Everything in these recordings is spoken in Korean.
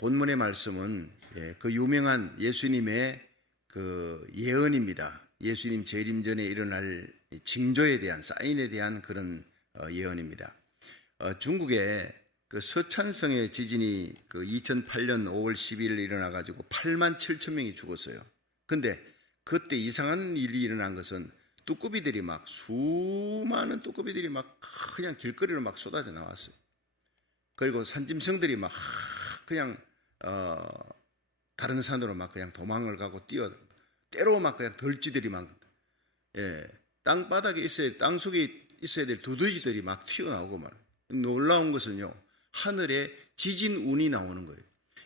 본문의 말씀은 그 유명한 예수님의 그 예언입니다. 예수님 재림 전에 일어날 징조에 대한 사인에 대한 그런 예언입니다. 중국의 그 서촨성의 지진이 그 2008년 5월 12일 일어나 가지고 8만 7천 명이 죽었어요. 근데 그때 이상한 일이 일어난 것은 뚜꾸비들이 막 수많은 뚜꾸비들이 막 그냥 길거리로 막 쏟아져 나왔어요. 그리고 산짐승들이 막 그냥 다른 산으로 막 그냥 도망을 가고 때로 막 그냥 덜쥐들이 막 땅바닥에 땅 속에 있어야 될 두더지들이 막 튀어나오고 말. 놀라운 것은요, 하늘에 지진운이 나오는 거예요.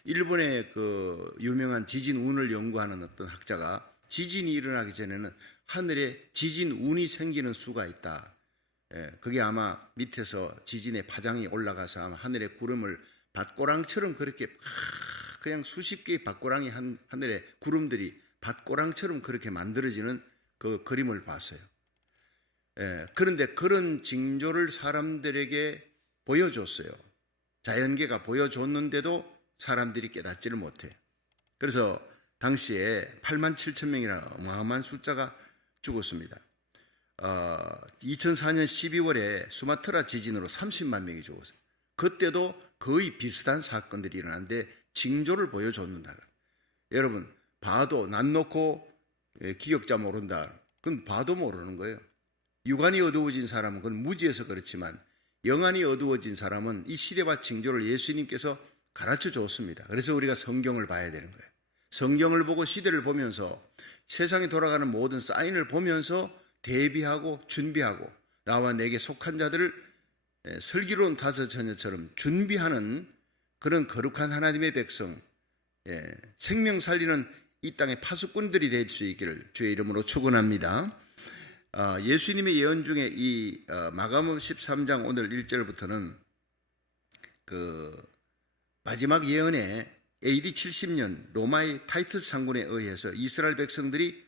일본의 그 유명한 지진운을 연구하는 어떤 학자가 지진이 일어나기 전에는 하늘에 지진운이 생기는 수가 있다. 그게 아마 밑에서 지진의 파장이 올라가서 아마 하늘의 구름을 밭고랑처럼 그렇게 그냥 수십 개의 밭고랑이 하늘에 구름들이 밭고랑처럼 그렇게 만들어지는 그 그림을 봤어요. 그런데 그런 징조를 사람들에게 보여줬어요. 자연계가 보여줬는데도 사람들이 깨닫지를 못해요. 그래서 당시에 8만 7천 명이라는 어마어마한 숫자가 죽었습니다. 2004년 12월에 수마트라 지진으로 30만 명이 죽었어요. 그때도 거의 비슷한 사건들이 일어났는데 징조를 보여줬는다. 여러분, 봐도 난 놓고 기억자 모른다. 그건 봐도 모르는 거예요. 육안이 어두워진 사람은 그건 무지해서 그렇지만 영안이 어두워진 사람은 이 시대와 징조를 예수님께서 가르쳐 줬습니다. 그래서 우리가 성경을 봐야 되는 거예요. 성경을 보고 시대를 보면서 세상에 돌아가는 모든 사인을 보면서 대비하고 준비하고 나와 내게 속한 자들을 슬기로운 다섯 처녀처럼 준비하는 그런 거룩한 하나님의 백성, 생명 살리는 이 땅의 파수꾼들이 될 수 있기를 주의 이름으로 축원합니다. 예수님의 예언 중에 이 마가복음 13장 오늘 1절부터는 그 마지막 예언에 AD 70년 로마의 타이투스 장군에 의해서 이스라엘 백성들이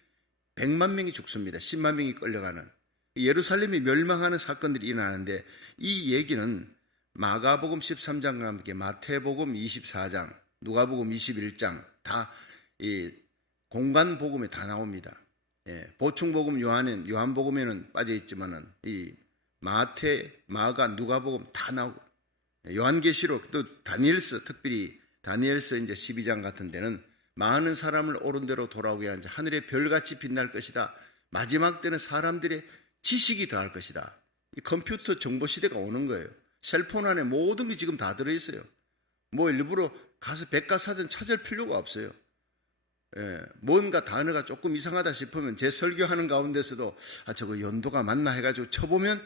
100만 명이 죽습니다. 10만 명이 끌려가는 예루살렘이 멸망하는 사건들이 일어나는데 이 얘기는 마가복음 13장과 함께 마태복음 24장, 누가복음 21장 다 이 공간복음에 다 나옵니다. 보충복음 요한복음에는 빠져 있지만은 이 마태, 마가, 누가복음 다 나오고 요한계시록 또 다니엘서 특별히 다니엘서 이제 12장 같은 데는 많은 사람을 옳은 대로 돌아오게 한 하늘의 별같이 빛날 것이다. 마지막 때는 사람들의 지식이 더할 것이다. 이 컴퓨터 정보 시대가 오는 거예요. 셀폰 안에 모든 게 지금 다 들어있어요. 뭐 일부러 가서 백과사전 찾을 필요가 없어요. 뭔가 단어가 조금 이상하다 싶으면 제 설교하는 가운데서도 저거 연도가 맞나 해가지고 쳐보면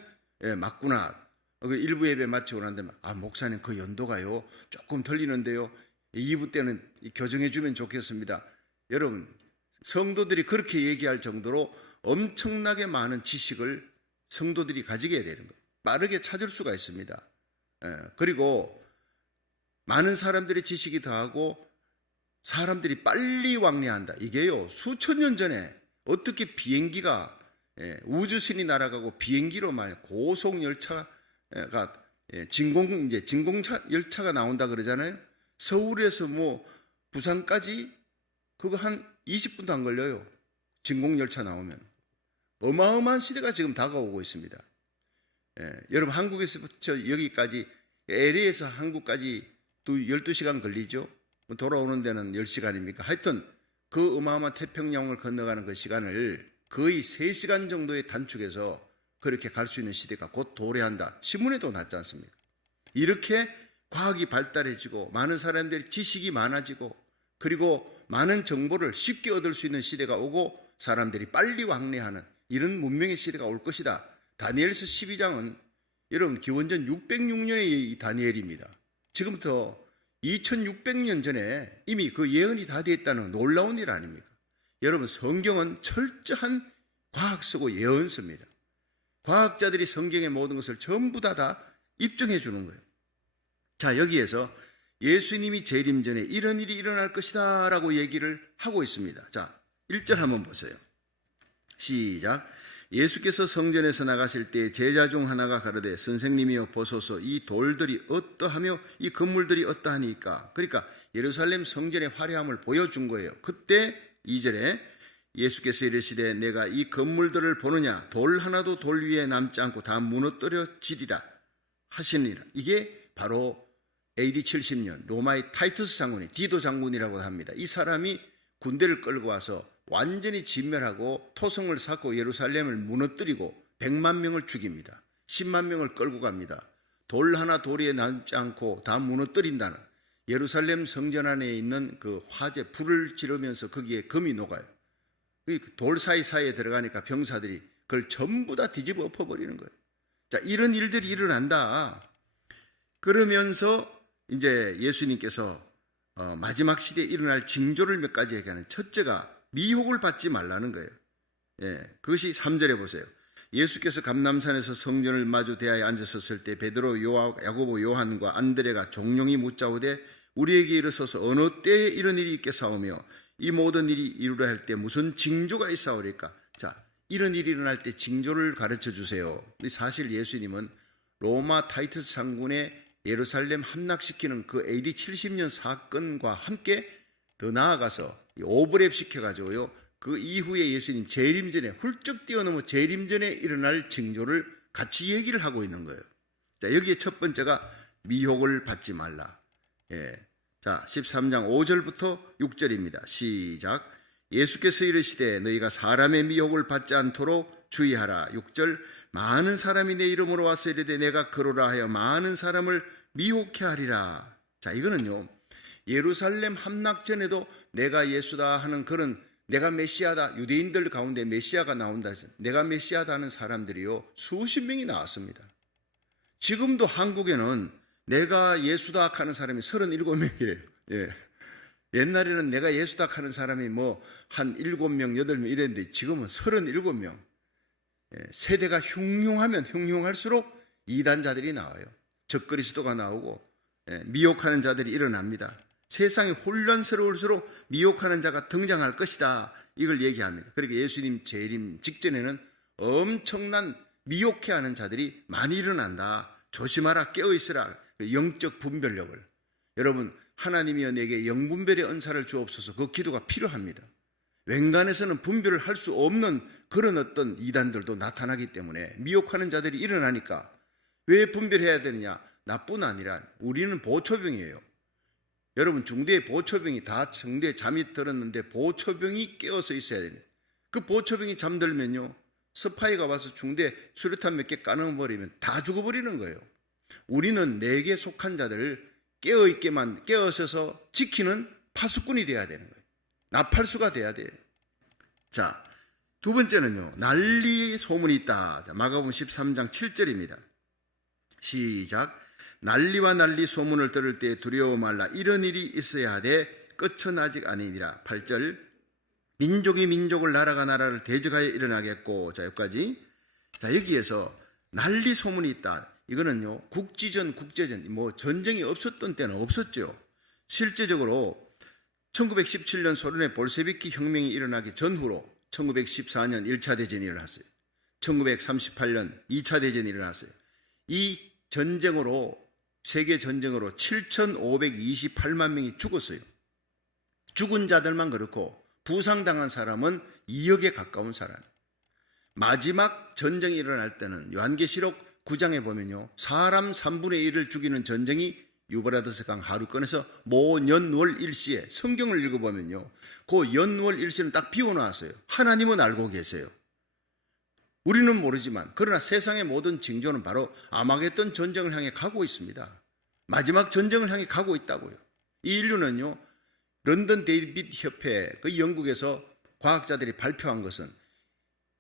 맞구나. 일부 예배 마치고 난 다음에 목사님 그 연도가요 조금 틀리는데요 2부 때는 교정해 주면 좋겠습니다. 여러분, 성도들이 그렇게 얘기할 정도로 엄청나게 많은 지식을 성도들이 가지게 되는 거예요. 빠르게 찾을 수가 있습니다. 그리고 많은 사람들의 지식이 더하고 사람들이 빨리 왕래한다. 이게요 수천 년 전에 어떻게 비행기가 우주선이 날아가고 비행기로 고속 열차가 진공차 열차가 나온다 그러잖아요. 서울에서 뭐 부산까지 그거 한 20분도 안 걸려요. 진공열차 나오면. 어마어마한 시대가 지금 다가오고 있습니다. 여러분, 한국에서부터 여기까지 LA에서 한국까지 12시간 걸리죠. 돌아오는 데는 10시간입니까? 하여튼 그 어마어마한 태평양을 건너가는 그 시간을 거의 3시간 정도에 단축해서 그렇게 갈 수 있는 시대가 곧 도래한다. 신문에도 났지 않습니까? 이렇게 과학이 발달해지고 많은 사람들이 지식이 많아지고 그리고 많은 정보를 쉽게 얻을 수 있는 시대가 오고 사람들이 빨리 왕래하는 이런 문명의 시대가 올 것이다. 다니엘서 12장은 여러분 기원전 606년의 이 다니엘입니다. 지금부터 2600년 전에 이미 그 예언이 다 되었다는 놀라운 일 아닙니까? 여러분, 성경은 철저한 과학서고 예언서입니다. 과학자들이 성경의 모든 것을 전부 다 입증해 주는 거예요. 자, 여기에서 예수님이 재림 전에 이런 일이 일어날 것이다 라고 얘기를 하고 있습니다. 자, 1절 한번 보세요. 시작. 예수께서 성전에서 나가실 때 제자 중 하나가 가로되 선생님이여 보소서 이 돌들이 어떠하며 이 건물들이 어떠하니까. 그러니까 예루살렘 성전의 화려함을 보여준 거예요. 그때 2절에 예수께서 이르시되 내가 이 건물들을 보느냐 돌 하나도 돌 위에 남지 않고 다 무너뜨려지리라 하시니라. 이게 바로 AD 70년 로마의 타이투스 장군이 디도 장군이라고 합니다. 이 사람이 군대를 끌고 와서 완전히 진멸하고 토성을 쌓고 예루살렘을 무너뜨리고 100만 명을 죽입니다. 10만 명을 끌고 갑니다. 돌 하나 돌 위에 남지 않고 다 무너뜨린다는 예루살렘 성전 안에 있는 그 화재 불을 지르면서 거기에 금이 녹아요. 돌 사이사이에 들어가니까 병사들이 그걸 전부 다 뒤집어 엎어버리는 거예요. 자, 이런 일들이 일어난다. 그러면서 이제 예수님께서 마지막 시대에 일어날 징조를 몇 가지 얘기하는 첫째가 미혹을 받지 말라는 거예요. 그것이 3절에 보세요. 예수께서 감람산에서 성전을 마주 대하여 앉으셨을 때 베드로, 야고보, 요한과 안드레가 종용이 묻자오되 우리에게 일어서서 어느 때에 이런 일이 있겠사오며 이 모든 일이 이루려 할 때 무슨 징조가 있사오리까. 자, 이런 일이 일어날 때 징조를 가르쳐 주세요. 사실 예수님은 로마 타이투스 장군의 예루살렘 함락시키는 그 AD 70년 사건과 함께 더 나아가서 오버랩 시켜가지고요. 그 이후에 예수님 재림전에 훌쩍 뛰어넘어 재림전에 일어날 징조를 같이 얘기를 하고 있는 거예요. 자, 여기에 첫 번째가 미혹을 받지 말라. 자, 13장 5절부터 6절입니다. 시작. 예수께서 이르시되 너희가 사람의 미혹을 받지 않도록 주의하라. 6절. 많은 사람이 내 이름으로 와서 이르되 내가 그러라 하여 많은 사람을 미혹해 하리라. 자, 이거는요, 예루살렘 함락 전에도 내가 예수다 하는 그런 내가 메시아다, 유대인들 가운데 메시아가 나온다 해서 내가 메시아다 하는 사람들이요 수십 명이 나왔습니다. 지금도 한국에는 내가 예수다 하는 사람이 37명이래요. 옛날에는 내가 예수다 하는 사람이 뭐 한 7명, 8명 이랬는데 지금은 37명. 세대가 흉흉하면 흉흉할수록 이단자들이 나와요. 적그리스도가 나오고 미혹하는 자들이 일어납니다. 세상이 혼란스러울수록 미혹하는 자가 등장할 것이다. 이걸 얘기합니다. 그러니까 예수님 재림 직전에는 엄청난 미혹해 하는 자들이 많이 일어난다. 조심하라, 깨어있으라. 영적 분별력을. 여러분, 하나님이여 내게 영분별의 은사를 주옵소서. 그 기도가 필요합니다. 웬간해서는 분별을 할 수 없는 그런 어떤 이단들도 나타나기 때문에 미혹하는 자들이 일어나니까 왜 분별해야 되느냐? 나뿐 아니라 우리는 보초병이에요. 여러분, 중대에 보초병이 다 정대에 잠이 들었는데 보초병이 깨어서 있어야 됩니다. 그 보초병이 잠들면요, 스파이가 와서 중대 수류탄 몇 개 까놓아버리면 다 죽어버리는 거예요. 우리는 내게 속한 자들을 깨어있게만 깨어서서 지키는 파수꾼이 돼야 되는 거예요. 나팔수가 돼야 돼요. 자, 두 번째는요, 난리 소문이 있다. 자, 마가복음 13장 7절입니다. 시작. 난리와 난리 소문을 들을 때 두려워 말라. 이런 일이 있어야 하되 끝은 아직 아니니라. 8절. 민족이 민족을 나라가 나라를 대적하여 일어나겠고. 자, 여기까지. 자, 여기에서 난리 소문이 있다. 이거는요, 국지전, 국제전, 뭐 전쟁이 없었던 때는 없었죠. 실제적으로 1917년 소련의 볼셰비키 혁명이 일어나기 전후로 1914년 1차 대전이 일어났어요. 1938년 2차 대전이 일어났어요. 이 전쟁으로, 세계 전쟁으로 7,528만 명이 죽었어요. 죽은 자들만 그렇고 부상당한 사람은 2억에 가까운 사람. 마지막 전쟁이 일어날 때는 요한계시록 9장에 보면요, 사람 3분의 1을 죽이는 전쟁이 유브라데스 강 하류권에서 모 연월 일시에 성경을 읽어보면요, 그 연월 일시는 딱 비워놨어요. 하나님은 알고 계세요. 우리는 모르지만, 그러나 세상의 모든 징조는 바로 아마겟돈 전쟁을 향해 가고 있습니다. 마지막 전쟁을 향해 가고 있다고요. 이 인류는요, 런던 데이빗 협회, 그 영국에서 과학자들이 발표한 것은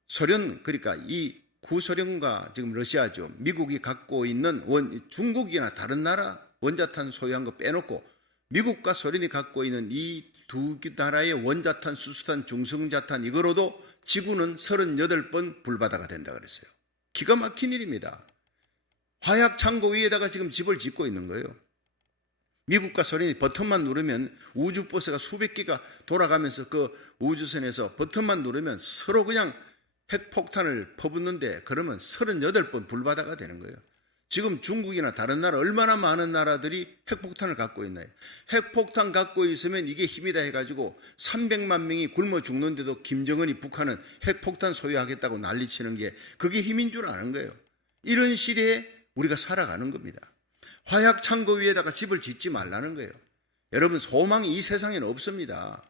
소련, 그러니까 이 구소련과 지금 러시아죠, 미국이 갖고 있는 중국이나 다른 나라 원자탄 소유한 거 빼놓고 미국과 소련이 갖고 있는 이 두 나라의 원자탄, 수소탄, 중성자탄, 이거로도 지구는 38번 불바다가 된다 그랬어요. 기가 막힌 일입니다. 화약 창고 위에다가 지금 집을 짓고 있는 거예요. 미국과 소련이 버튼만 누르면 우주버스가 수백 개가 돌아가면서 그 우주선에서 버튼만 누르면 서로 그냥 핵폭탄을 퍼붓는데 그러면 38번 불바다가 되는 거예요. 지금 중국이나 다른 나라 얼마나 많은 나라들이 핵폭탄을 갖고 있나요? 핵폭탄 갖고 있으면 이게 힘이다 해가지고 300만 명이 굶어 죽는데도 김정은이 북한은 핵폭탄 소유하겠다고 난리치는 게 그게 힘인 줄 아는 거예요. 이런 시대에 우리가 살아가는 겁니다. 화약 창고 위에다가 집을 짓지 말라는 거예요. 여러분, 소망이 이 세상에는 없습니다.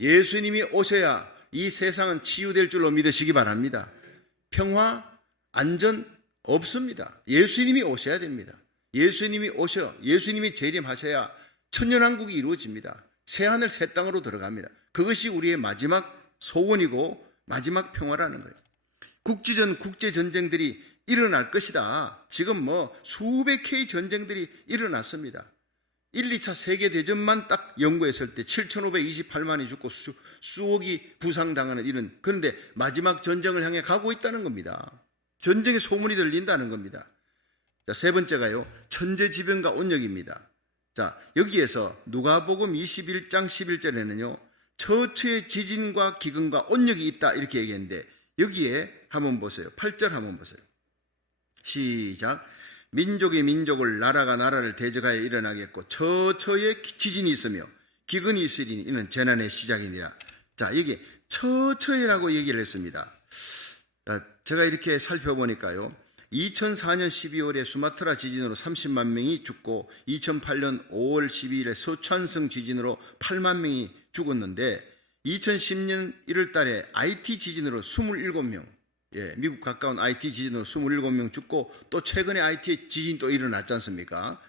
예수님이 오셔야 이 세상은 치유될 줄로 믿으시기 바랍니다. 평화, 안전 없습니다. 예수님이 오셔야 됩니다. 예수님이 재림하셔야 천년왕국이 이루어집니다. 새하늘 새 땅으로 들어갑니다. 그것이 우리의 마지막 소원이고 마지막 평화라는 거예요. 국지전 국제전쟁들이 일어날 것이다. 지금 수백 회의 전쟁들이 일어났습니다. 1, 2차 세계대전만 딱 연구했을 때 7,528만이 죽고 수억이 부상당하는 이런, 그런데 마지막 전쟁을 향해 가고 있다는 겁니다. 전쟁의 소문이 들린다는 겁니다. 자, 세 번째가요, 천재지변과 온역입니다. 자, 여기에서 누가복음 21장 11절에는요, 처처의 지진과 기근과 온역이 있다 이렇게 얘기했는데, 여기에 한번 보세요. 8절 한번 보세요. 시작. 민족이 민족을, 나라가 나라를 대적하여 일어나겠고 처처의 지진이 있으며 기근이 있으리니 이는 재난의 시작이니라. 자, 여기 처처라고 얘기를 했습니다. 제가 이렇게 살펴보니까요, 2004년 12월에 수마트라 지진으로 30만 명이 죽고 2008년 5월 12일에 서촨성 지진으로 8만 명이 죽었는데 2010년 1월 달에 IT 지진으로 27명, 미국 가까운 IT 지진으로 27명 죽고, 또 최근에 IT 지진 또 일어났지 않습니까?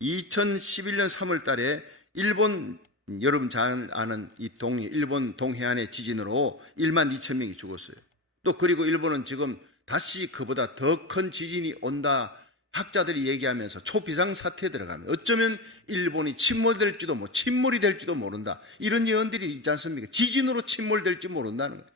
2011년 3월 달에 일본, 여러분 잘 아는 이 일본 동해안의 지진으로 1만 2천 명이 죽었어요. 또 그리고 일본은 지금 다시 그보다 더 큰 지진이 온다 학자들이 얘기하면서 초비상사태에 들어가면 어쩌면 일본이 침몰이 될지도 모른다. 이런 예언들이 있지 않습니까? 지진으로 침몰될지 모른다는 거예요.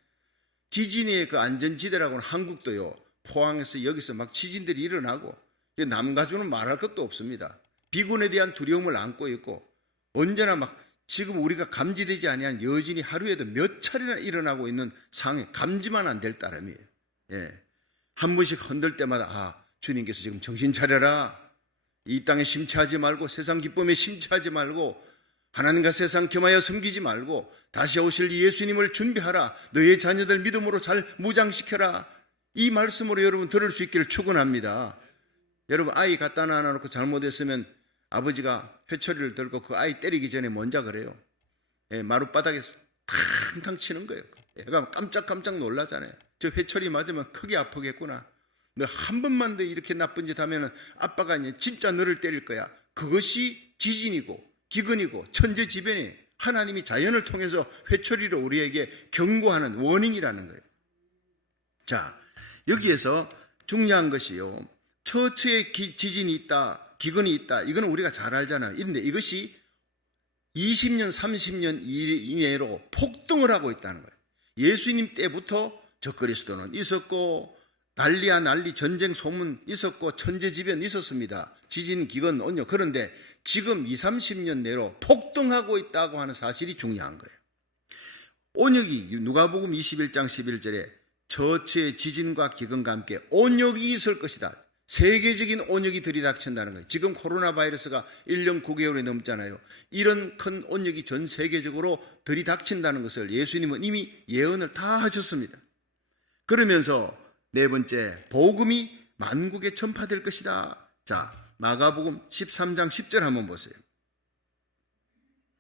지진의 그 안전지대라고는 한국도요, 포항에서 여기서 막 지진들이 일어나고, 남가주는 말할 것도 없습니다. 비군에 대한 두려움을 안고 있고, 언제나 막 지금 우리가 감지되지 아니한 여진이 하루에도 몇 차례나 일어나고 있는 상황에 감지만 안 될 따름이에요. 한 번씩 흔들 때마다 주님께서 지금 정신 차려라. 이 땅에 심취하지 말고, 세상 기쁨에 심취하지 말고, 하나님과 세상 겸하여 섬기지 말고 다시 오실 예수님을 준비하라. 너의 자녀들 믿음으로 잘 무장시켜라. 이 말씀으로 여러분 들을 수 있기를 축원합니다. 여러분, 아이 갖다 놔놓고 잘못했으면 아버지가 회초리를 들고 그 아이 때리기 전에 먼저 그래요. 마룻바닥에서 탕탕 치는 거예요. 애가 깜짝깜짝 놀라잖아요. 저 회초리 맞으면 크게 아프겠구나. 너 한 번만 더 이렇게 나쁜 짓 하면 아빠가 진짜 너를 때릴 거야. 그것이 지진이고 기근이고 천재지변이, 하나님이 자연을 통해서 회초리로 우리에게 경고하는 워닝이라는 거예요. 자, 여기에서 중요한 것이요, 처처의 지진이 있다, 기근이 있다, 이거는 우리가 잘 알잖아요. 그런데 이것이 20년, 30년 이내로 폭등을 하고 있다는 거예요. 예수님 때부터 적그리스도는 있었고, 난리야 난리, 전쟁 소문 있었고, 천재지변 있었습니다. 지진, 기근, 온역. 그런데 지금 20, 30년 내로 폭등하고 있다고 하는 사실이 중요한 거예요. 온역이 누가복음 21장 11절에 처처의 지진과 기근과 함께 온역이 있을 것이다. 세계적인 온역이 들이닥친다는 거예요. 지금 코로나 바이러스가 1년 9개월이 넘잖아요. 이런 큰 온역이 전 세계적으로 들이닥친다는 것을 예수님은 이미 예언을 다 하셨습니다. 그러면서 네 번째, 복음이 만국에 전파될 것이다. 자, 마가복음 13장 10절 한번 보세요.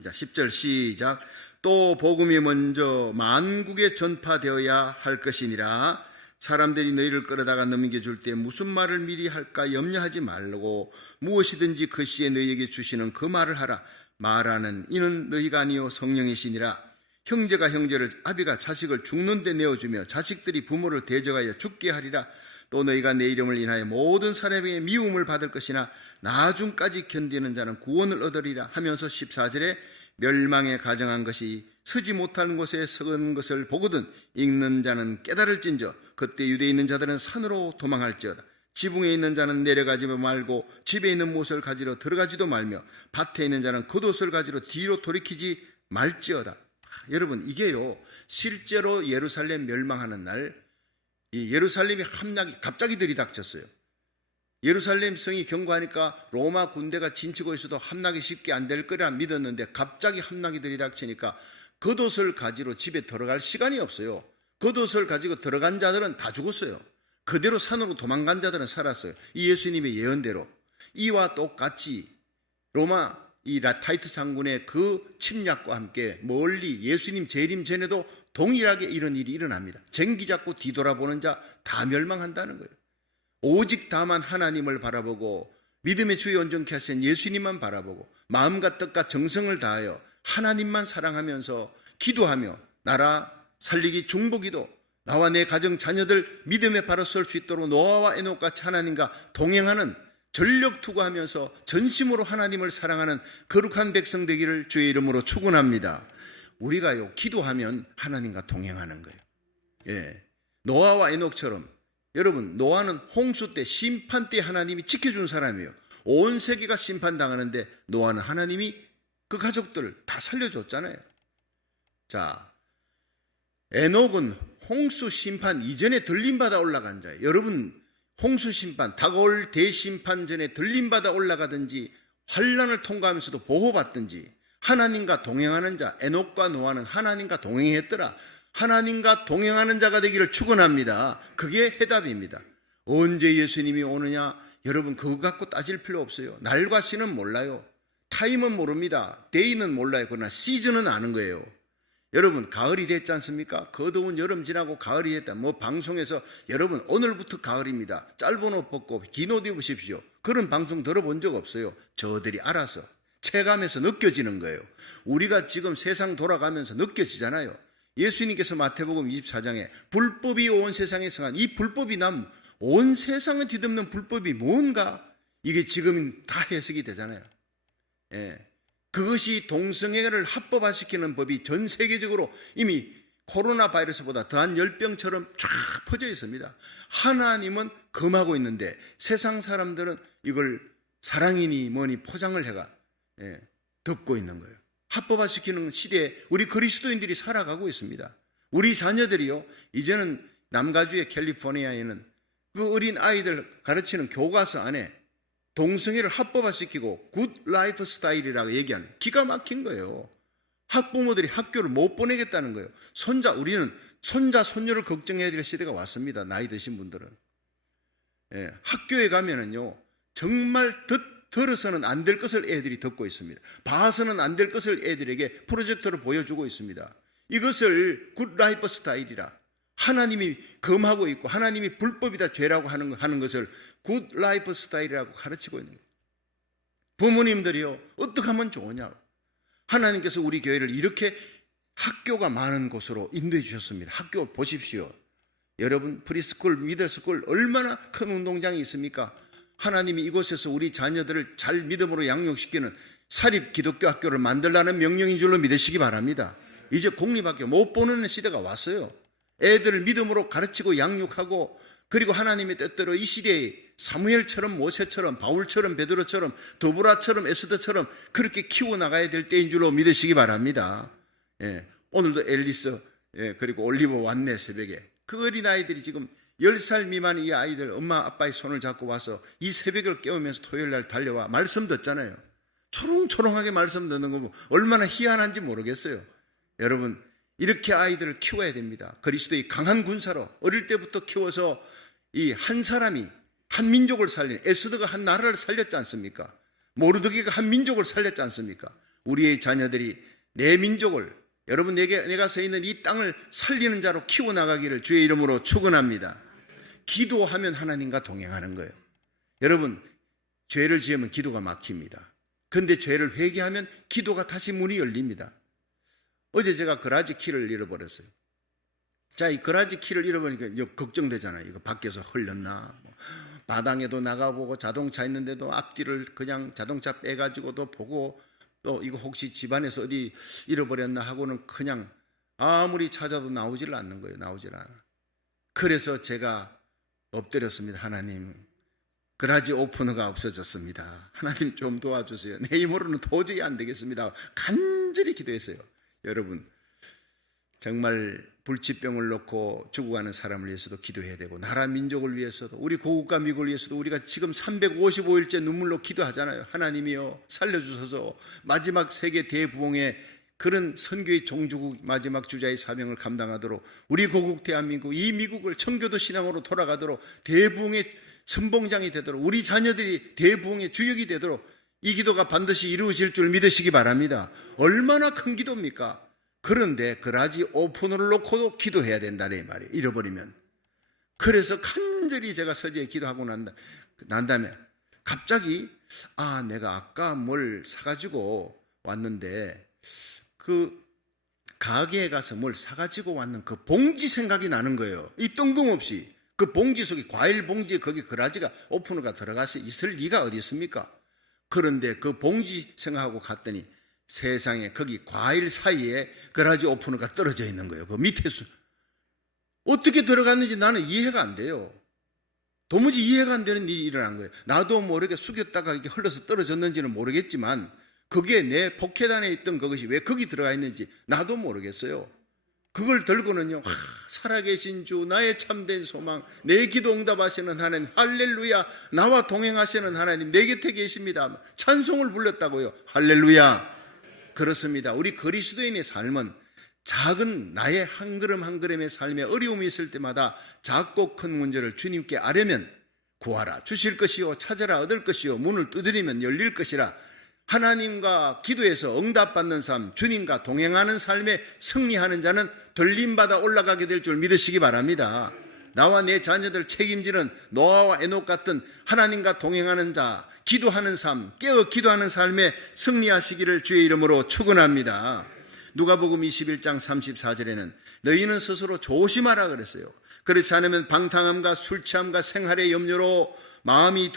자, 10절 시작. 또 복음이 먼저 만국에 전파되어야 할 것이니라. 사람들이 너희를 끌어다가 넘겨줄 때 무슨 말을 미리 할까 염려하지 말고 무엇이든지 그 시에 너희에게 주시는 그 말을 하라. 말하는 이는 너희가 아니요 성령이시니라. 형제가 형제를, 아비가 자식을 죽는 데 내어주며 자식들이 부모를 대적하여 죽게 하리라. 또 너희가 내 이름을 인하여 모든 사람에게 미움을 받을 것이나 나중까지 견디는 자는 구원을 얻으리라 하면서 14절에 멸망에 가정한 것이 서지 못하는 곳에 서는 것을 보거든 읽는 자는 깨달을진저 그때 유대에 있는 자들은 산으로 도망할지어다. 지붕에 있는 자는 내려가지 말고 집에 있는 못을 가지러 들어가지도 말며 밭에 있는 자는 겉옷을 가지러 뒤로 돌이키지 말지어다. 여러분, 이게요, 실제로 예루살렘 멸망하는 날 이 예루살렘이 함락이 갑자기 들이닥쳤어요. 예루살렘 성이 견고하니까 로마 군대가 진치고 있어도 함락이 쉽게 안 될 거라 믿었는데 갑자기 함락이 들이닥치니까 겉옷을 가지러 집에 들어갈 시간이 없어요. 겉옷을 가지고 들어간 자들은 다 죽었어요. 그대로 산으로 도망간 자들은 살았어요. 이 예수님의 예언대로. 이와 똑같이 로마 이 타이투스 장군의 그 침략과 함께 멀리 예수님 재림 전에도 동일하게 이런 일이 일어납니다. 쟁기 잡고 뒤돌아보는 자 다 멸망한다는 거예요. 오직 다만 하나님을 바라보고 믿음의 주에 온전케 하신 예수님만 바라보고 마음과 뜻과 정성을 다하여 하나님만 사랑하면서 기도하며 나라 살리기 중보기도 나와 내 가정 자녀들 믿음에 바로 설 수 있도록 노아와 에녹같이 하나님과 동행하는 전력 투구하면서 전심으로 하나님을 사랑하는 거룩한 백성 되기를 주의 이름으로 축원합니다. 우리가요 기도하면 하나님과 동행하는 거예요. 예, 노아와 에녹처럼 여러분 노아는 홍수 때 심판 때 하나님이 지켜준 사람이에요. 온 세계가 심판당하는데 노아는 하나님이 그 가족들을 다 살려줬잖아요. 자, 에녹은 홍수 심판 이전에 들림받아 올라간 자예요. 여러분 홍수 심판, 다가올 대심판 전에 들림받아 올라가든지 환난을 통과하면서도 보호받든지 하나님과 동행하는 자, 에녹과 노아는 하나님과 동행했더라. 하나님과 동행하는 자가 되기를 축원합니다. 그게 해답입니다. 언제 예수님이 오느냐? 여러분 그거 갖고 따질 필요 없어요. 날과 시는 몰라요. 타임은 모릅니다. 데이는 몰라요. 그러나 시즌은 아는 거예요. 여러분 가을이 됐지 않습니까? 거더운 여름 지나고 가을이 됐다. 뭐 방송에서 여러분 오늘부터 가을입니다. 짧은 옷 벗고 긴 옷 입으십시오. 그런 방송 들어본 적 없어요. 저들이 알아서 체감해서 느껴지는 거예요. 우리가 지금 세상 돌아가면서 느껴지잖아요. 예수님께서 마태복음 24장에 불법이 온 세상에 성한 이 불법이 온 세상을 뒤덮는 불법이 뭔가 이게 지금 다 해석이 되잖아요. 예. 그것이 동성애를 합법화시키는 법이 전 세계적으로 이미 코로나 바이러스보다 더한 열병처럼 쫙 퍼져 있습니다. 하나님은 금하고 있는데 세상 사람들은 이걸 사랑이니 뭐니 포장을 해가 덮고 있는 거예요. 합법화시키는 시대에 우리 그리스도인들이 살아가고 있습니다. 우리 자녀들이요 이제는 남가주의 캘리포니아에는 그 어린 아이들 가르치는 교과서 안에 동성애를 합법화시키고 굿 라이프 스타일이라고 얘기하는 기가 막힌 거예요. 학부모들이 학교를 못 보내겠다는 거예요. 우리는 손자 손녀를 걱정해야 될 시대가 왔습니다. 나이 드신 분들은. 예, 학교에 가면은요 정말 들어서는 안 될 것을 애들이 듣고 있습니다. 봐서는 안 될 것을 애들에게 프로젝터로 보여주고 있습니다. 이것을 굿 라이프 스타일이라 하나님이 금하고 있고 하나님이 불법이다 죄라고 하는 것을 굿 라이프 스타일이라고 가르치고 있는 거예요. 부모님들이요 어떻게 하면 좋으냐. 하나님께서 우리 교회를 이렇게 학교가 많은 곳으로 인도해 주셨습니다. 학교 보십시오. 여러분 프리스쿨, 미들스쿨 얼마나 큰 운동장이 있습니까? 하나님이 이곳에서 우리 자녀들을 잘 믿음으로 양육시키는 사립 기독교 학교를 만들라는 명령인 줄로 믿으시기 바랍니다. 이제 공립학교 못 보는 시대가 왔어요. 애들을 믿음으로 가르치고 양육하고 그리고 하나님의 뜻대로 이 시대에 사무엘처럼 모세처럼 바울처럼 베드로처럼 도브라처럼 에스더처럼 그렇게 키워나가야 될 때인 줄로 믿으시기 바랍니다. 예, 오늘도 앨리스 그리고 올리버 왔네 새벽에. 그 어린아이들이 지금 10살 미만 이 아이들 엄마 아빠의 손을 잡고 와서 이 새벽을 깨우면서 토요일날 달려와 말씀 듣잖아요. 초롱초롱하게 말씀 듣는 거 얼마나 희한한지 모르겠어요. 여러분 이렇게 아이들을 키워야 됩니다. 그리스도의 강한 군사로 어릴 때부터 키워서 이 한 사람이 한 민족을 살리는 에스더가 한 나라를 살렸지 않습니까? 모르드게가 한 민족을 살렸지 않습니까? 우리의 자녀들이 내 민족을 여러분 내가 서 있는 이 땅을 살리는 자로 키워나가기를 주의 이름으로 축원합니다. 기도하면 하나님과 동행하는 거예요. 여러분 죄를 지으면 기도가 막힙니다. 그런데 죄를 회개하면 기도가 다시 문이 열립니다. 어제 제가 그라지 키를 잃어버렸어요. 자, 이 그라지 키를 잃어버리니까 이거 걱정되잖아요. 이거 밖에서 흘렸나? 마당에도 나가보고 자동차 있는데도 앞뒤를 그냥 자동차 빼가지고도 보고 또 이거 혹시 집안에서 어디 잃어버렸나 하고는 그냥 아무리 찾아도 나오질 않는 거예요. 나오질 않아. 그래서 제가 엎드렸습니다. 하나님, 그라지 오프너가 없어졌습니다. 하나님 좀 도와주세요. 내 힘으로는 도저히 안 되겠습니다. 간절히 기도했어요. 여러분 정말 불치병을 놓고 죽어가는 사람을 위해서도 기도해야 되고, 나라 민족을 위해서도, 우리 고국과 미국을 위해서도 우리가 지금 355일째 눈물로 기도하잖아요. 하나님이여 살려주소서. 마지막 세계 대부흥의 그런 선교의 종주국 마지막 주자의 사명을 감당하도록, 우리 고국 대한민국, 이 미국을 청교도 신앙으로 돌아가도록, 대부흥의 선봉장이 되도록, 우리 자녀들이 대부흥의 주역이 되도록 이 기도가 반드시 이루어질 줄 믿으시기 바랍니다. 얼마나 큰 기도입니까? 그런데 그라지 오픈을 놓고도 기도해야 된다는 말이에요. 잃어버리면. 그래서 간절히 제가 서재에 기도하고 난 다음에 갑자기 내가 아까 뭘 사가지고 왔는데 그 가게에 가서 뭘 사가지고 왔는 그 봉지 생각이 나는 거예요. 이 뜬금없이 그 봉지 속에, 과일 봉지에 거기 그라지가 오픈어가 들어가서 있을 리가 어디 있습니까? 그런데 그 봉지 생각하고 갔더니 세상에 거기 과일 사이에 그라지 오픈어가 떨어져 있는 거예요. 그 밑에서 어떻게 들어갔는지 나는 이해가 안 돼요. 도무지 이해가 안 되는 일이 일어난 거예요. 나도 모르게 숙였다가 이렇게 흘러서 떨어졌는지는 모르겠지만 그게 내 포켓 안에 있던 그것이 왜 거기 들어가 있는지 나도 모르겠어요. 그걸 들고는요, 살아계신 주, 나의 참된 소망, 내 기도 응답하시는 하나님, 할렐루야, 나와 동행하시는 하나님, 내 곁에 계십니다. 찬송을 불렀다고요. 할렐루야. 그렇습니다. 우리 그리스도인의 삶은 작은 나의 한 걸음 한 걸음의 삶에 어려움이 있을 때마다 작고 큰 문제를 주님께 아뢰면 구하라 주실 것이요, 찾아라 얻을 것이요, 문을 두드리면 열릴 것이라. 하나님과 기도해서 응답받는 삶, 주님과 동행하는 삶에 승리하는 자는 들림받아 올라가게 될 줄 믿으시기 바랍니다. 나와 내 자녀들 책임지는 노아와 에녹 같은 하나님과 동행하는 자, 기도하는 삶, 깨어 기도하는 삶에 승리하시기를 주의 이름으로 축원합니다. 누가복음 21장 34절에는 너희는 스스로 조심하라 그랬어요. 그렇지 않으면 방탕함과 술취함과 생활의 염려로 마음이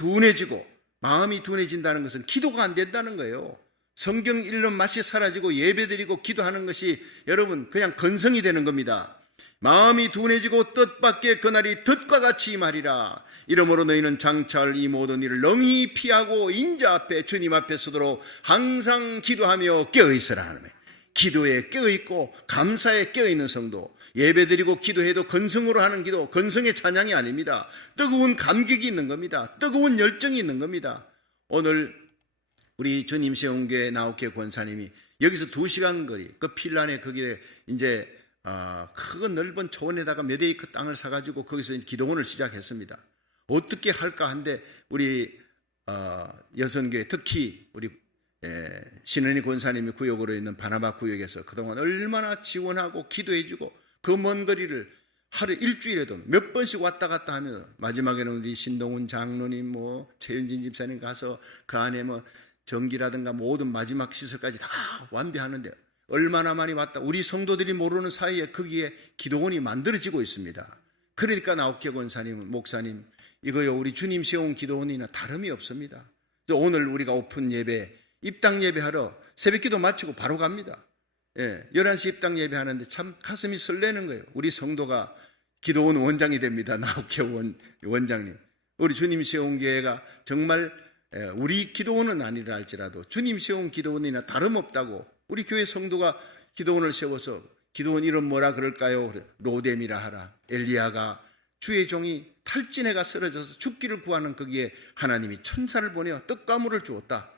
둔해진다는 것은 기도가 안 된다는 거예요. 성경 읽는 맛이 사라지고 예배드리고 기도하는 것이 여러분 그냥 건성이 되는 겁니다. 마음이 둔해지고 뜻밖의 그날이 덫과 같이 임하리라. 이러므로 너희는 장차할 이 모든 일을 능히 피하고 인자 앞에 주님 앞에 서도록 항상 기도하며 깨어있으라 하는 거예요. 기도에 깨어있고 감사에 깨어있는 성도, 예배드리고 기도해도 건성으로 하는 기도, 건성의 찬양이 아닙니다. 뜨거운 감격이 있는 겁니다. 뜨거운 열정이 있는 겁니다. 오늘 우리 주님 세운교회 나옥회 권사님이 여기서 2시간 거리, 그 필란에 거기에 이제 큰 넓은 초원에다가 몇 에이크 땅을 사가지고 거기서 기도원을 시작했습니다. 어떻게 할까 한데 우리 여선교회, 특히 우리 신은희 권사님이 구역으로 있는 바나바 구역에서 그동안 얼마나 지원하고 기도해주고 그 먼 거리를 하루 일주일에도 몇 번씩 왔다 갔다 하면서 마지막에는 우리 신동훈 장로님, 최윤진 집사님 가서 그 안에 전기라든가 모든 마지막 시설까지 다 완비하는데 얼마나 많이 왔다. 우리 성도들이 모르는 사이에 거기에 기도원이 만들어지고 있습니다. 그러니까 나옥회 권사님, 목사님, 이거요 우리 주님 세운 기도원이나 다름이 없습니다. 오늘 우리가 오픈 예배, 입당 예배하러 새벽기도 마치고 바로 갑니다. 11시 입당 예배하는데 참 가슴이 설레는 거예요. 우리 성도가 기도원 원장이 됩니다. 나옥회 원장님. 우리 주님 세운 교회가 정말 우리 기도원은 아니라 할지라도 주님 세운 기도원이나 다름없다고. 우리 교회 성도가 기도원을 세워서 기도원 이름 뭐라 그럴까요? 로뎀이라 하라. 엘리야가 주의 종이 탈진해가 쓰러져서 죽기를 구하는 거기에 하나님이 천사를 보내어 떡과 물을 주었다.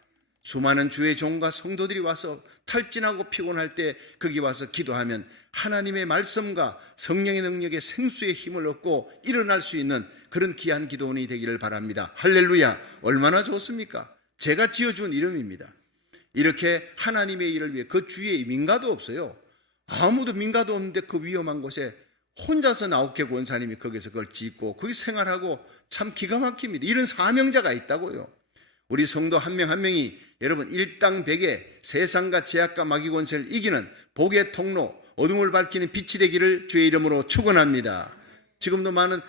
수많은 주의 종과 성도들이 와서 탈진하고 피곤할 때 거기 와서 기도하면 하나님의 말씀과 성령의 능력에 생수의 힘을 얻고 일어날 수 있는 그런 귀한 기도원이 되기를 바랍니다. 할렐루야. 얼마나 좋습니까? 제가 지어준 이름입니다. 이렇게 하나님의 일을 위해 그 주위에 민가도 없어요. 아무도 민가도 없는데 그 위험한 곳에 혼자서 나옥회 권사님이 거기서 그걸 짓고 거기 생활하고 참 기가 막힙니다. 이런 사명자가 있다고요. 우리 성도 한 명 한 명이 여러분 일당백에 세상과 제약과 마귀 권세를 이기는 복의 통로, 어둠을 밝히는 빛이 되기를 주의 이름으로 축원합니다. 지금도 많은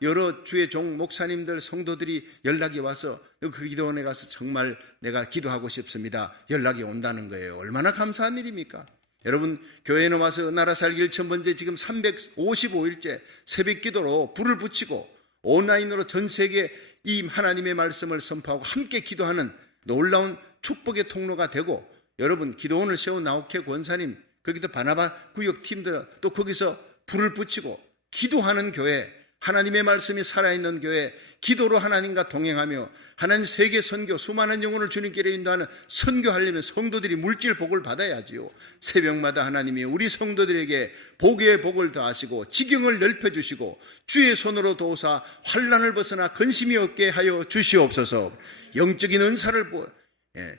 여러 주의 종 목사님들 성도들이 연락이 와서 그 기도원에 가서 정말 내가 기도하고 싶습니다. 연락이 온다는 거예요. 얼마나 감사한 일입니까? 여러분 교회에 와서 나라 살기 1000번째 지금 355일째 새벽 기도로 불을 붙이고 온라인으로 전 세계 이 하나님의 말씀을 선포하고 함께 기도하는 놀라운 축복의 통로가 되고 여러분 기도원을 세운 나옥회 권사님 거기도 바나바 구역 팀들 또 거기서 불을 붙이고 기도하는 교회, 하나님의 말씀이 살아있는 교회, 기도로 하나님과 동행하며 하나님 세계 선교, 수많은 영혼을 주님께로 인도하는 선교하려면 성도들이 물질 복을 받아야지요. 새벽마다 하나님이 우리 성도들에게 복의 복을 더하시고 지경을 넓혀주시고 주의 손으로 도우사 환난을 벗어나 근심이 없게 하여 주시옵소서. 영적인 은사를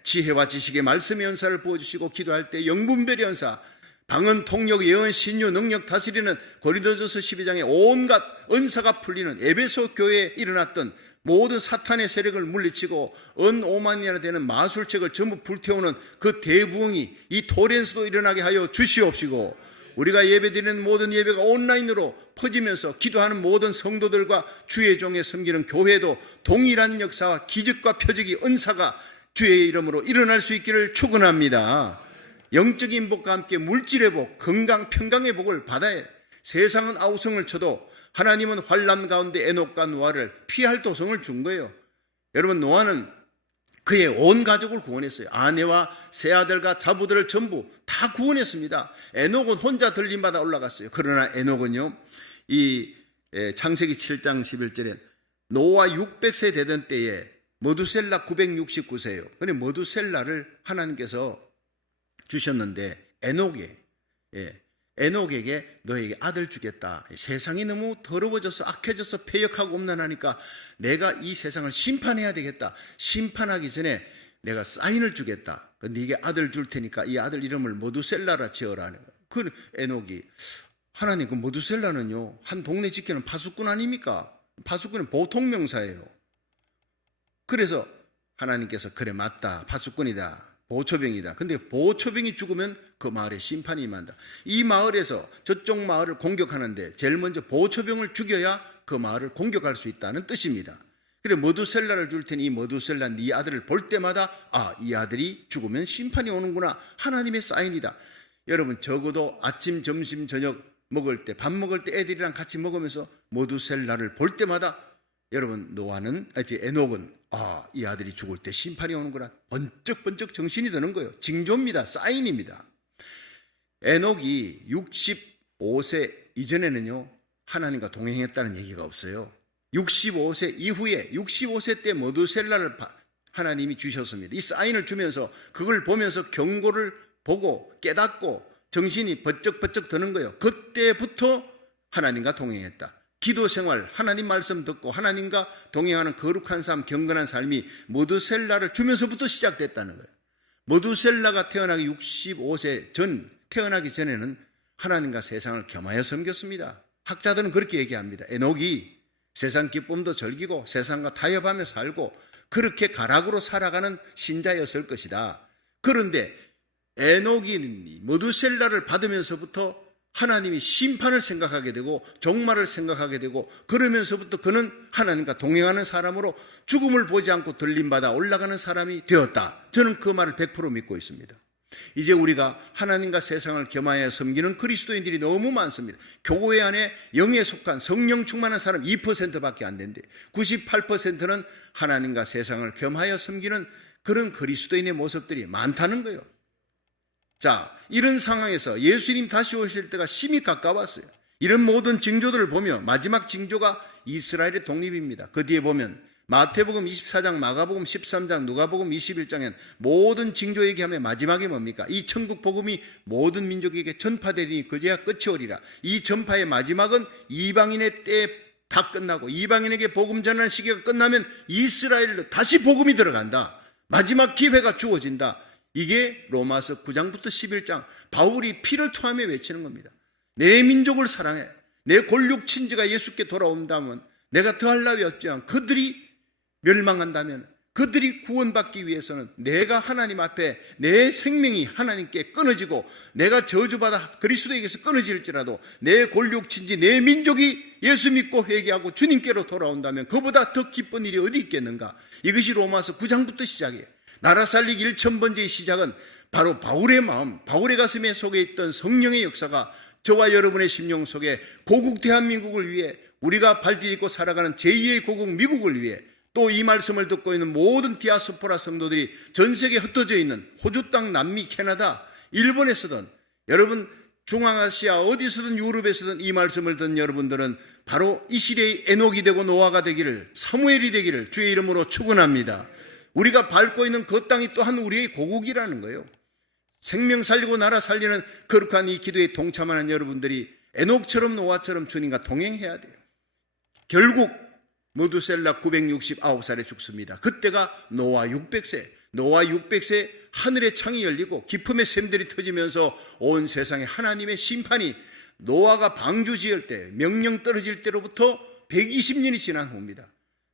지혜와 지식의 말씀의 은사를 부어주시고 기도할 때 영분별의 은사, 방언, 통역, 예언, 신유, 능력 다스리는 고린도전서 12장에 온갖 은사가 풀리는 에베소 교회에 일어났던 모든 사탄의 세력을 물리치고 은 5만이나 되는 마술책을 전부 불태우는 그 대부흥이 이 토렌스도 일어나게 하여 주시옵시고, 우리가 예배드리는 모든 예배가 온라인으로 퍼지면서 기도하는 모든 성도들과 주의 종에 섬기는 교회도 동일한 역사와 기적과 표적이 은사가 주의 이름으로 일어날 수 있기를 축원합니다. 영적인 복과 함께 물질의 복, 건강, 평강의 복을 받아야 해. 세상은 아우성을 쳐도 하나님은 환난 가운데 에녹과 노아를 피할 도성을 준 거예요. 여러분, 노아는 그의 온 가족을 구원했어요. 아내와 세 아들과 자부들을 전부 다 구원했습니다. 에녹은 혼자 들림받아 올라갔어요. 그러나 에녹은요, 이 창세기 7장 11절에 노아 600세 되던 때에 머두셀라 969세예요. 근데 머두셀라를 하나님께서 주셨는데 에녹에게 너에게 아들 주겠다. 세상이 너무 더러워져서 악해져서 패역하고 음란하니까 내가 이 세상을 심판해야 되겠다. 심판하기 전에 내가 사인을 주겠다. 네게 아들 줄 테니까 이 아들 이름을 머두셀라라 지어라. 그 에녹이, 하나님, 그 머두셀라는요 한 동네 지키는 파수꾼 아닙니까? 파수꾼은 보통 명사예요. 그래서 하나님께서 그래, 맞다, 파수꾼이다, 보초병이다. 근데 보초병이 죽으면 그 마을에 심판이 임한다. 이 마을에서 저쪽 마을을 공격하는데 제일 먼저 보초병을 죽여야 그 마을을 공격할 수 있다는 뜻입니다. 그래, 머두셀라를 줄 테니 이 머두셀라 네 아들을 볼 때마다 이 아들이 죽으면 심판이 오는구나, 하나님의 사인이다. 여러분, 적어도 아침, 점심, 저녁 먹을 때, 밥 먹을 때 애들이랑 같이 먹으면서 머두셀라를 볼 때마다 여러분, 에녹은 이 아들이 죽을 때 심판이 오는구나, 번쩍번쩍 정신이 드는 거예요. 징조입니다. 사인입니다. 에녹이 65세 이전에는요 하나님과 동행했다는 얘기가 없어요. 65세 이후에 65세 때 머두셀라를 하나님이 주셨습니다. 이 사인을 주면서 그걸 보면서 경고를 보고 깨닫고 정신이 번쩍번쩍 드는 거예요. 그때부터 하나님과 동행했다. 기도 생활, 하나님 말씀 듣고 하나님과 동행하는 거룩한 삶, 경건한 삶이 머두셀라를 주면서부터 시작됐다는 거예요. 머두셀라가 태어나기 65세 전, 태어나기 전에는 하나님과 세상을 겸하여 섬겼습니다. 학자들은 그렇게 얘기합니다. 에녹이 세상 기쁨도 즐기고 세상과 타협하며 살고 그렇게 가락으로 살아가는 신자였을 것이다. 그런데 에녹이 머두셀라를 받으면서부터 하나님이 심판을 생각하게 되고 종말을 생각하게 되고, 그러면서부터 그는 하나님과 동행하는 사람으로 죽음을 보지 않고 들림받아 올라가는 사람이 되었다. 저는 그 말을 100% 믿고 있습니다. 이제 우리가 하나님과 세상을 겸하여 섬기는 그리스도인들이 너무 많습니다. 교회 안에 영에 속한 성령 충만한 사람 2%밖에 안 된대. 98%는 하나님과 세상을 겸하여 섬기는 그런 그리스도인의 모습들이 많다는 거예요. 자, 이런 상황에서 예수님 다시 오실 때가 심히 가까웠어요. 이런 모든 징조들을 보며 마지막 징조가 이스라엘의 독립입니다. 그 뒤에 보면 마태복음 24장, 마가복음 13장, 누가복음 21장엔 모든 징조 얘기하면 마지막이 뭡니까? 이 천국 복음이 모든 민족에게 전파되리니 그제야 끝이 오리라. 이 전파의 마지막은 이방인의 때에 다 끝나고 이방인에게 복음 전하는 시기가 끝나면 이스라엘로 다시 복음이 들어간다. 마지막 기회가 주어진다. 이게 로마서 9장부터 11장 바울이 피를 토하며 외치는 겁니다. 내 민족을 사랑해. 내 골육 친지가 예수께 돌아온다면 내가 더할 나위 없지만 그들이 멸망한다면, 그들이 구원받기 위해서는 내가 하나님 앞에 내 생명이 하나님께 끊어지고 내가 저주받아 그리스도에게서 끊어질지라도 내 골육 친지 내 민족이 예수 믿고 회개하고 주님께로 돌아온다면 그보다 더 기쁜 일이 어디 있겠는가. 이것이 로마서 9장부터 시작이에요. 나라 살리기 1000번째의 시작은 바로 바울의 마음, 바울의 가슴에 속에 있던 성령의 역사가 저와 여러분의 심령 속에 고국 대한민국을 위해, 우리가 발디딛고 살아가는 제2의 고국 미국을 위해, 또 이 말씀을 듣고 있는 모든 디아스포라 성도들이 전 세계에 흩어져 있는 호주 땅, 남미, 캐나다, 일본에서든 여러분 중앙아시아 어디서든 유럽에서든 이 말씀을 듣는 여러분들은 바로 이 시대의 에녹이 되고 노아가 되기를, 사무엘이 되기를 주의 이름으로 축원합니다. 우리가 밟고 있는 그 땅이 또한 우리의 고국이라는 거예요. 생명 살리고 나라 살리는 거룩한 이 기도에 동참하는 여러분들이 에녹처럼 노아처럼 주님과 동행해야 돼요. 결국 모두셀라 969살에 죽습니다. 그때가 노아 600세. 노아 600세 하늘의 창이 열리고 기품의 샘들이 터지면서 온 세상에 하나님의 심판이 노아가 방주 지을 때, 명령 떨어질 때로부터 120년이 지난 후입니다.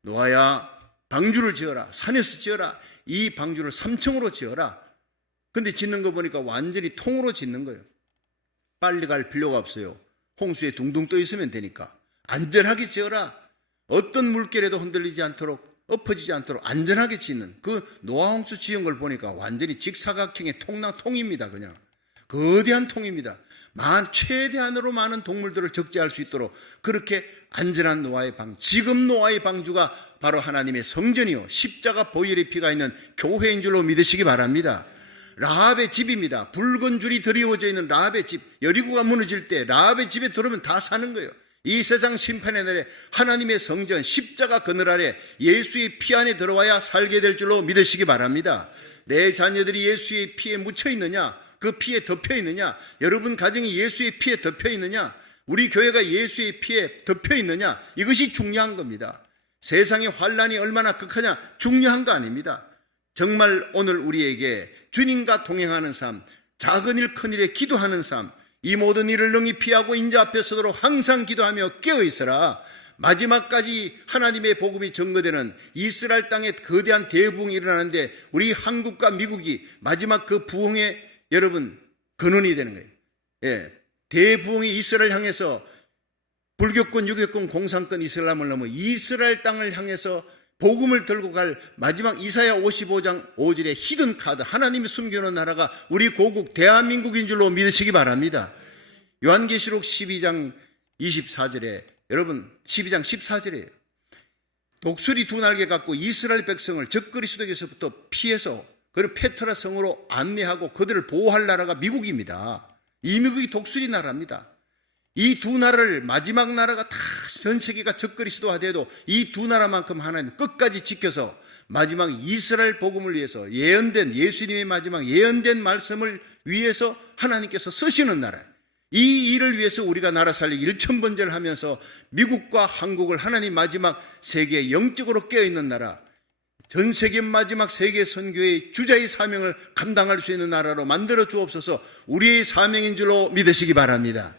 노아야, 방주를 지어라. 산에서 지어라. 이 방주를 3층으로 지어라. 근데 짓는 거 보니까 완전히 통으로 짓는 거예요. 빨리 갈 필요가 없어요. 홍수에 둥둥 떠 있으면 되니까. 안전하게 지어라. 어떤 물결에도 흔들리지 않도록, 엎어지지 않도록 안전하게 짓는 그 노아 홍수 지은 걸 보니까 완전히 직사각형의 통입니다. 그냥 거대한 통입니다. 최대한으로 많은 동물들을 적재할 수 있도록 그렇게 안전한 노아의 방주. 지금 노아의 방주가 바로 하나님의 성전이요, 십자가 보혈의 피가 있는 교회인 줄로 믿으시기 바랍니다. 라합의 집입니다. 붉은 줄이 드리워져 있는 라합의 집. 여리고가 무너질 때 라합의 집에 들어오면 다 사는 거예요. 이 세상 심판의 날에 하나님의 성전 십자가 그늘 아래 예수의 피 안에 들어와야 살게 될 줄로 믿으시기 바랍니다. 내 자녀들이 예수의 피에 묻혀 있느냐, 그 피에 덮여 있느냐, 여러분 가정이 예수의 피에 덮여 있느냐, 우리 교회가 예수의 피에 덮여 있느냐, 이것이 중요한 겁니다. 세상의 환란이 얼마나 극하냐 중요한 거 아닙니다. 정말 오늘 우리에게 주님과 동행하는 삶, 작은 일 큰 일에 기도하는 삶, 이 모든 일을 능히 피하고 인자 앞에 서도록 항상 기도하며 깨어있어라. 마지막까지 하나님의 복음이 증거되는 이스라엘 땅에 거대한 대부흥이 일어나는데 우리 한국과 미국이 마지막 그 부흥의 여러분 근원이 되는 거예요. 예, 대부흥이 이스라엘 향해서 불교권, 유교권, 공산권 이슬람을 넘어 이스라엘 땅을 향해서 복음을 들고 갈 마지막 이사야 55장 5절의 히든 카드, 하나님이 숨겨놓은 나라가 우리 고국 대한민국인 줄로 믿으시기 바랍니다. 요한계시록 12장 24절에 여러분 12장 14절이에요. 독수리 두 날개 갖고 이스라엘 백성을 적그리스도에게서부터 피해서 그런 페트라 성으로 안내하고 그들을 보호할 나라가 미국입니다. 이 미국이 독수리 나라입니다. 이 두 나라를 마지막 나라가 다 전 세계가 적그리스도화돼도 이 두 나라만큼 하나님 끝까지 지켜서 마지막 이스라엘 복음을 위해서 예언된 예수님의 마지막 예언된 말씀을 위해서 하나님께서 쓰시는 나라. 이 일을 위해서 우리가 나라 살리기 일천번제를 하면서 미국과 한국을 하나님 마지막 세계에 영적으로 깨어있는 나라, 전 세계 마지막 세계 선교의 주자의 사명을 감당할 수 있는 나라로 만들어 주옵소서. 우리의 사명인 줄로 믿으시기 바랍니다.